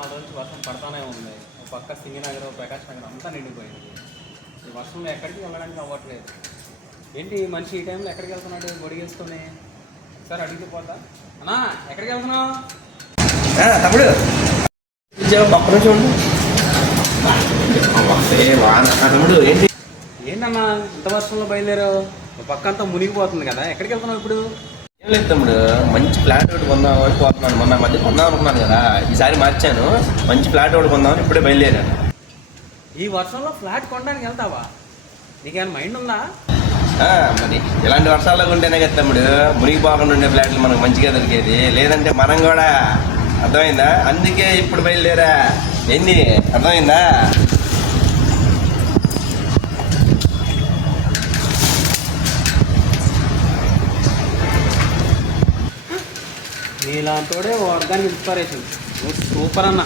4 రోజులు వర్షం పడతానే ఉంది. ఒక పక్క సింగనగర్, ప్రకాష్ నగర్ అంతా నిండిపోయింది. ఈ వర్షంలో ఎక్కడికి వెళ్ళడానికి అవ్వట్లేదు. ఏంటి మనిషి ఈ టైంలో ఎక్కడికి వెళ్తున్నాడు గొడిగేసుకొని? సార్ అడిగితే పోతా. అన్నా ఎక్కడికి వెళ్తున్నావు? తమ్ముడు పక్కన చూడండి. తమ్ముడు ఏంటి ఏంటన్నా ఇంత వర్షంలో బయలుదేరావు? ఒక పక్క అంతా మునిగిపోతుంది కదా, ఎక్కడికి వెళ్తున్నావు ఇప్పుడు? ఏం లేదు తమ్ముడు, మంచి ఫ్లాట్ ఒకటి కొందామని పోతున్నాను. మొన్న మధ్య కొందాం అనుకున్నాను కదా, ఈసారి మార్చాను. మంచి ఫ్లాట్ ఒకటి కొందామని ఇప్పుడే బయలుదేరాను. ఈ వర్షంలో ఫ్లాట్ కొనడానికి వెళ్తావా? నీకేమైనా మైండ్ ఉందా? మరి ఇలాంటి వర్షాల్లో ఉంటేనే కదా తమ్ముడు మునిగిపోకుండా ఉండే ఫ్లాట్లు మనకు మంచిగా దొరికేది. లేదంటే మనం కూడా, అర్థమైందా? అందుకే ఇప్పుడు బయలుదేరా. ఏంది అర్థమైందా? నీలాంటోడే వర్గానికి ఇన్స్పిరేషన్. సూపర్ అన్న.